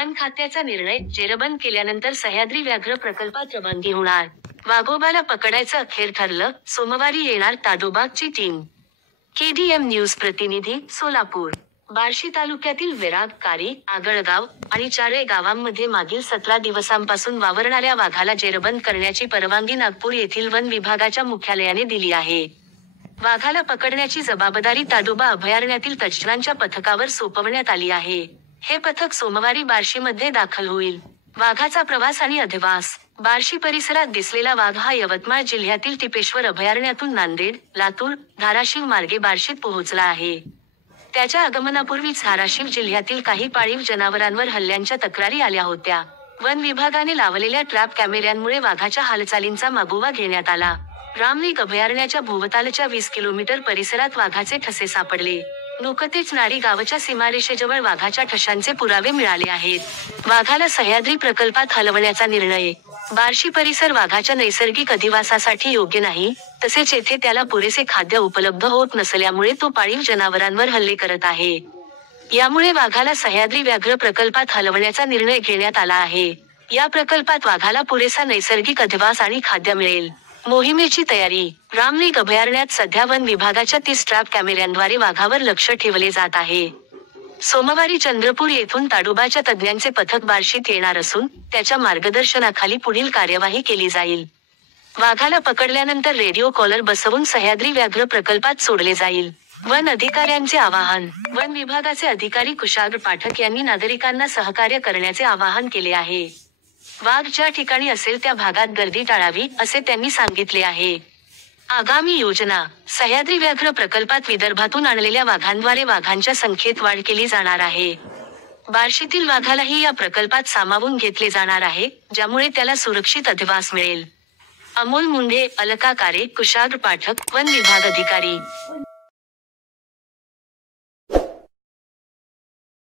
One खात्याचा निर्णय, जेरबंद केल्यानंतर सह्याद्री व्याघ्र प्रकल्पात रवानगी होणार. वाघोबाला पकडायचं अखेर ठरलं, सोमवारी येणार ताडोबाची टीम. केडीएम न्यूज प्रतिनिधी, सोलापूर. बार्शी तालुक्यातील विराग, कारी, आगळगाव आणि चारे गावांमध्ये मागील 17 दिवसांपासून वावरणाऱ्या वाघाला जेरबंद करण्याची परवानगी नागपूर येथील वन विभागाच्या मुख्यालयाने दिली आहे. वाघाला पकडण्याची जबाबदारी ताडोबा अभयारण्यातील तज्ज्ञांच्या पथकावर सोपवण्यात आली आहे. हे पथक सोमवारी बार्शीमध्ये दाखल होईल. वाघाचा प्रवास आणि अधिवास. बार्शी परिसरात दिसलेला वाघ हा यवतमाळ जिल्ह्यातील टिपेश्वर अभयारण्यातून नांदेड, लातूर, धाराशिव मार्गे बार्शीत पोहोचला आहे. त्याच्या आगमनापूर्वीच धाराशिव जिल्ह्यातील काही पाळीव जनावरांवर हल्ल्यांच्या तक्रारी आल्या होत्या. वन विभागाने लावलेल्या ट्रॅप कॅमेऱ्यांमुळे वाघाच्या हालचालींचा मागोवा घेण्यात आला. रामलिंग अभयारण्याच्या भोवतालच्या 20 किलोमीटर परिसरात वाघाचे ठसे सापडले. नुकतेच नारी गावच्या सीमारेषेजवळ वाघाच्या ठशांचे पुरावे मिळाले आहेत. वाघाला सह्याद्री प्रकल्पात हलवण्याचा निर्णय. बार्शी परिसर वाघाच्या नैसर्गिक अधिवासासाठी योग्य नाही, तसेच येथे त्याला पुरेसे खाद्य उपलब्ध होत नसल्यामुळे तो पाळीव जनावरांवर हल्ले करत आहे. यामुळे वाघाला सह्याद्री व्याघ्र प्रकल्पात हलवण्याचा निर्णय घेण्यात आला आहे. या प्रकल्पात वाघाला पुरेसा नैसर्गिक अधिवास आणि खाद्य मिळेल. मोहिमेची तयारी. रामलिंग अभयारण्यात सध्या वन विभागाच्या 30 ट्रॅप कॅमेऱ्यांद्वारे वाघावर लक्ष ठेवले जात आहे. सोमवारी चंद्रपूर येथून ताडोबाच्या तज्ज्ञांचे पथक बार्शीत येणार असून, त्याच्या मार्गदर्शनाखाली पुढील कार्यवाही केली जाईल. वाघाला पकडल्यानंतर रेडिओ कॉलर बसवून सह्याद्री व्याघ्र प्रकल्पात सोडले जाईल. वन अधिकाऱ्यांचे आवाहन. वन विभागाचे अधिकारी कुशाग्र पाठक यांनी नागरिकांना सहकार्य करण्याचे आवाहन केले आहे. वाघ ज्या ठिकाणी असेल त्या भागात गर्दी टाळावी, असे त्यांनी सांगितले आहे. आगामी योजना. सह्याद्री व्याघ्र प्रकल्पात विदर्भातून आणलेल्या वाघांद्वारे वाघांच्या संख्येत वाढ केली जाणार आहे. बार्शीतील वाघालाही या प्रकल्पात सामावून घेतले जाणार आहे, ज्यामुळे त्याला सुरक्षित अधिवास मिळेल. अमोल मुंढे, अलका कारे, कुशाग्र पाठक, वन विभाग अधिकारी.